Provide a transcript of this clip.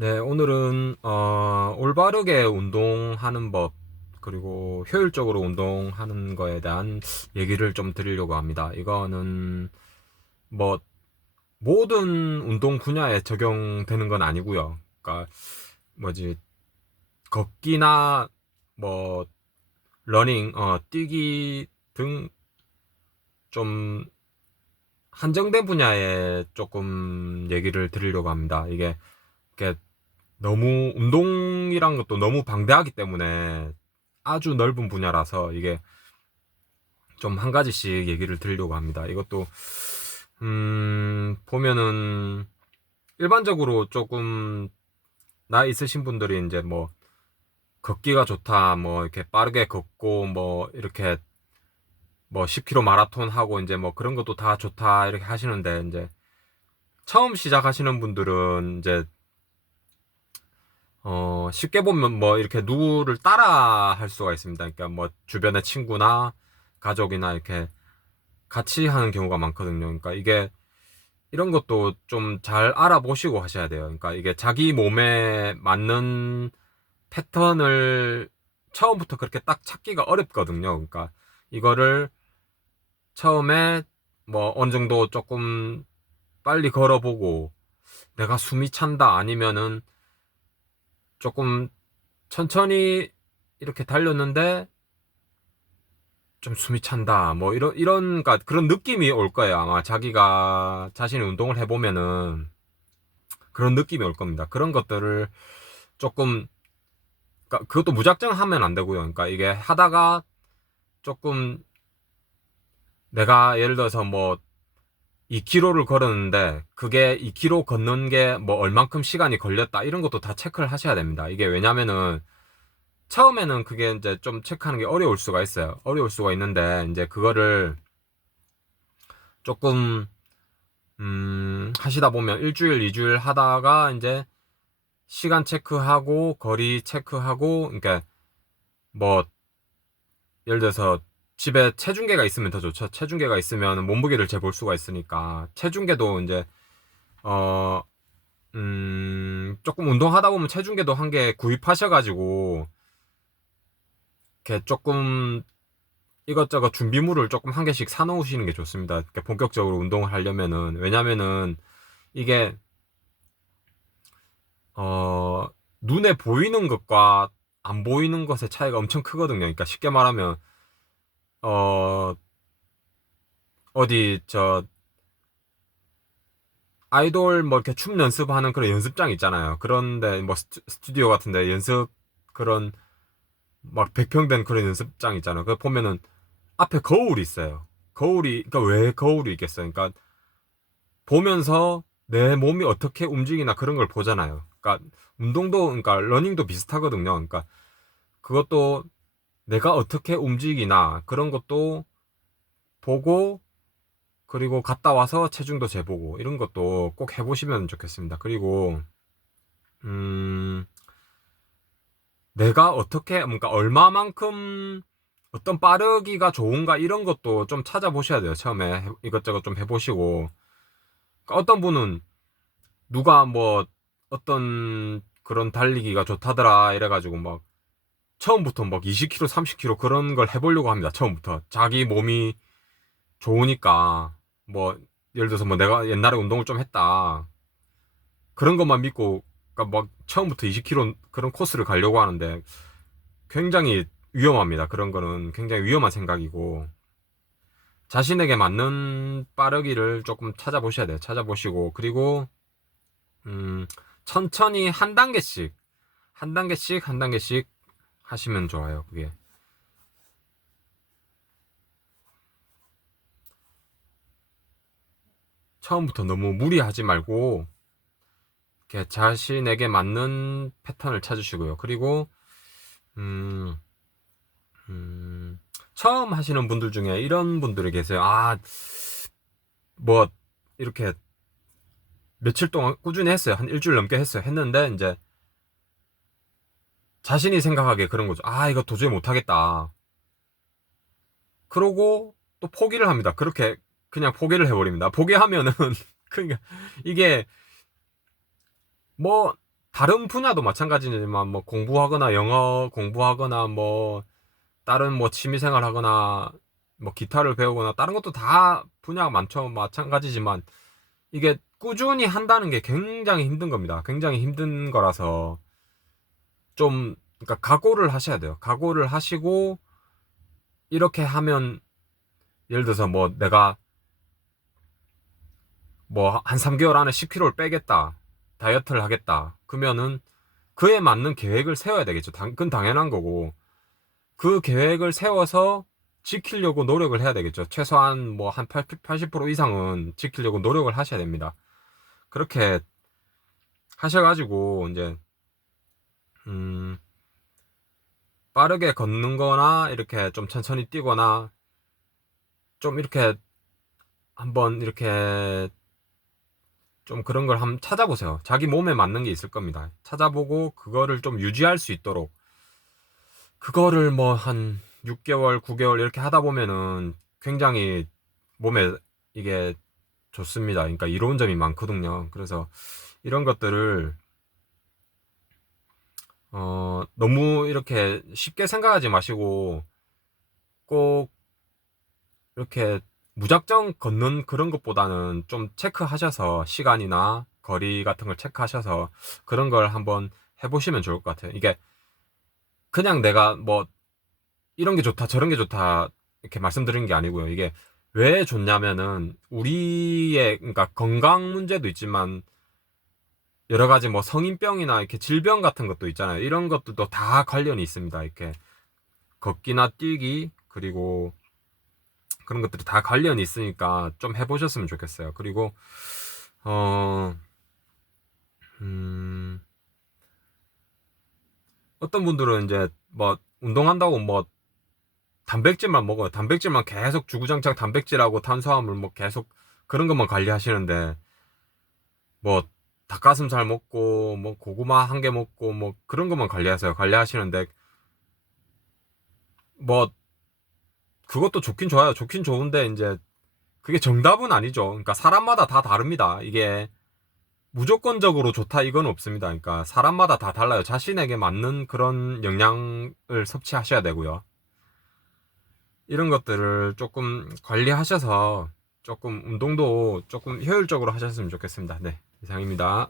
네, 오늘은 올바르게 운동하는 법 그리고 효율적으로 운동하는 거에 대한 얘기를 좀 드리려고 합니다. 이거는 뭐 모든 운동 분야에 적용되는 건 아니고요. 그러니까 뭐지 걷기나 뭐 러닝, 뛰기 등 좀 한정된 분야에 조금 얘기를 드리려고 합니다. 이게 너무 운동이란 것도 너무 방대하기 때문에 아주 넓은 분야라서 이게 좀 한 가지씩 얘기를 드리려고 합니다. 이것도 보면은 일반적으로 조금 나이 있으신 분들이 이제 뭐 걷기가 좋다, 뭐 이렇게 빠르게 걷고 뭐 이렇게 뭐 10km 마라톤 하고 이제 뭐 그런 것도 다 좋다 이렇게 하시는데, 이제 처음 시작하시는 분들은 이제 쉽게 보면 뭐 이렇게 누구를 따라 할 수가 있습니다. 그러니까 뭐 주변의 친구나 가족이나 이렇게 같이 하는 경우가 많거든요. 그러니까 이게 이런 것도 좀 잘 알아보시고 하셔야 돼요. 그러니까 이게 자기 몸에 맞는 패턴을 처음부터 그렇게 딱 찾기가 어렵거든요. 그러니까 이거를 처음에 뭐 어느 정도 조금 빨리 걸어보고 내가 숨이 찬다 아니면은 조금 천천히 이렇게 달렸는데 좀 숨이 찬다 뭐 그러니까 그런 느낌이 올 거예요. 아마 자기가 자신이 운동을 해보면은 그런 느낌이 올 겁니다. 그런 것들을 조금, 그러니까 그것도 무작정 하면 안 되고요. 그러니까 이게 하다가 조금 내가 예를 들어서 뭐 2km를 걸었는데 그게 2km 걷는 게 뭐 얼만큼 시간이 걸렸다 이런 것도 다 체크를 하셔야 됩니다. 이게 왜냐면은 처음에는 그게 이제 좀 체크하는 게 어려울 수가 있어요. 어려울 수가 있는데 이제 그거를 조금 하시다 보면 일주일, 2주일 하다가 이제 시간 체크하고 거리 체크하고, 그러니까 뭐 예를 들어서 집에 체중계가 있으면 더 좋죠. 체중계가 있으면 몸무게를 재볼 수가 있으니까 체중계도 이제 어 조금 운동하다 보면 체중계도 한 개 구입하셔가지고 이렇게 조금 이것저것 준비물을 조금 한 개씩 사놓으시는 게 좋습니다. 그러니까 본격적으로 운동을 하려면은, 왜냐면은 이게 어 눈에 보이는 것과 안 보이는 것의 차이가 엄청 크거든요. 그러니까 쉽게 말하면 어 어디 저 아이돌 뭐 이렇게 춤 연습하는 그런 연습장 있잖아요. 그런데 뭐 스튜디오 같은데 연습 그런 막 100평 된 그런 연습장 있잖아요. 그 보면은 앞에 거울이 있어요. 그러니까 왜 거울이 있겠어요? 그러니까 보면서 내 몸이 어떻게 움직이나 그런 걸 보잖아요. 그러니까 운동도, 그러니까 러닝도 비슷하거든요. 그러니까 그것도 내가 어떻게 움직이나 그런 것도 보고, 그리고 갔다 와서 체중도 재보고 이런 것도 꼭 해보시면 좋겠습니다. 그리고 음, 내가 어떻게, 그러니까 얼마만큼 어떤 빠르기가 좋은가 이런 것도 좀 찾아보셔야 돼요. 처음에 이것저것 좀 해보시고. 그러니까 어떤 분은 누가 뭐 어떤 그런 달리기가 좋다더라 이래가지고 막 처음부터 막 20km, 30km 그런 걸 해보려고 합니다. 처음부터 자기 몸이 좋으니까. 뭐 예를 들어서 뭐 내가 옛날에 운동을 좀 했다 그런 것만 믿고, 그러니까 막 처음부터 20km 그런 코스를 가려고 하는데 굉장히 위험합니다. 그런 거는 굉장히 위험한 생각이고, 자신에게 맞는 빠르기를 조금 찾아보셔야 돼요. 찾아보시고, 그리고 음, 천천히 한 단계씩, 한 단계씩, 한 단계씩 하시면 좋아요. 그게 처음부터 너무 무리하지 말고 이렇게 자신에게 맞는 패턴을 찾으시고요. 그리고 음, 처음 하시는 분들 중에 이런 분들이 계세요. 뭐 이렇게 며칠 동안 꾸준히 했어요. 한 일주일 넘게 했어요. 했는데 이제 자신이 생각하기에 그런 거죠. 이거 도저히 못하겠다. 그러고 또 포기를 합니다. 그렇게 그냥 포기를 해버립니다. 포기하면은 그러니까 이게 뭐 다른 분야도 마찬가지지만 뭐 공부하거나 영어 공부하거나 뭐 다른 뭐 취미생활 하거나 뭐 기타를 배우거나 다른 것도 다 분야가 많죠. 마찬가지지만 이게 꾸준히 한다는 게 굉장히 힘든 겁니다. 굉장히 힘든 거라서 좀 그러니까 각오를 하셔야 돼요. 각오를 하시고 이렇게 하면 예를 들어서 뭐 내가 뭐 한 3개월 안에 10kg를 빼겠다. 다이어트를 하겠다. 그러면은 그에 맞는 계획을 세워야 되겠죠. 그건 당연한 거고. 그 계획을 세워서 지키려고 노력을 해야 되겠죠. 최소한 뭐 한 80% 이상은 지키려고 노력을 하셔야 됩니다. 그렇게 하셔가지고 이제 음 빠르게 걷는 거나 이렇게 좀 천천히 뛰거나 좀 이렇게 한번 이렇게 좀 그런 걸 한번 찾아보세요. 자기 몸에 맞는 게 있을 겁니다. 찾아보고 그거를 좀 유지할 수 있도록 그거를 뭐 한 6개월, 9개월 이렇게 하다 보면은 굉장히 몸에 이게 좋습니다. 그러니까 이로운 점이 많거든요. 그래서 이런 것들을 너무 이렇게 쉽게 생각하지 마시고 꼭 이렇게 무작정 걷는 그런 것보다는 좀 체크하셔서 시간이나 거리 같은 걸 체크하셔서 그런 걸 한번 해보시면 좋을 것 같아요. 이게 그냥 내가 뭐 이런 게 좋다 저런 게 좋다 이렇게 말씀드리는 게 아니고요. 이게 왜 좋냐면은 우리의 그러니까 건강 문제도 있지만 여러 가지 뭐 성인병이나 이렇게 질병 같은 것도 있잖아요. 이런 것들도 다 관련이 있습니다. 이렇게 걷기나 뛰기 그리고 그런 것들이 다 관련이 있으니까 좀 해보셨으면 좋겠어요. 그리고 어, 음, 어떤 분들은 이제 뭐 운동한다고 뭐 단백질만 먹어요. 단백질만 계속 주구장창 단백질하고 탄수화물 뭐 계속 그런 것만 관리하시는데 뭐 닭가슴살 먹고 뭐 고구마 한 개 먹고 뭐 그런 것만 관리하세요. 관리하시는데 뭐 그것도 좋긴 좋아요. 좋긴 좋은데 이제 그게 정답은 아니죠. 그러니까 사람마다 다 다릅니다. 이게 무조건적으로 좋다 이건 없습니다. 그러니까 사람마다 다 달라요. 자신에게 맞는 그런 영양을 섭취하셔야 되고요. 이런 것들을 조금 관리하셔서 조금 운동도 조금 효율적으로 하셨으면 좋겠습니다. 네, 이상입니다.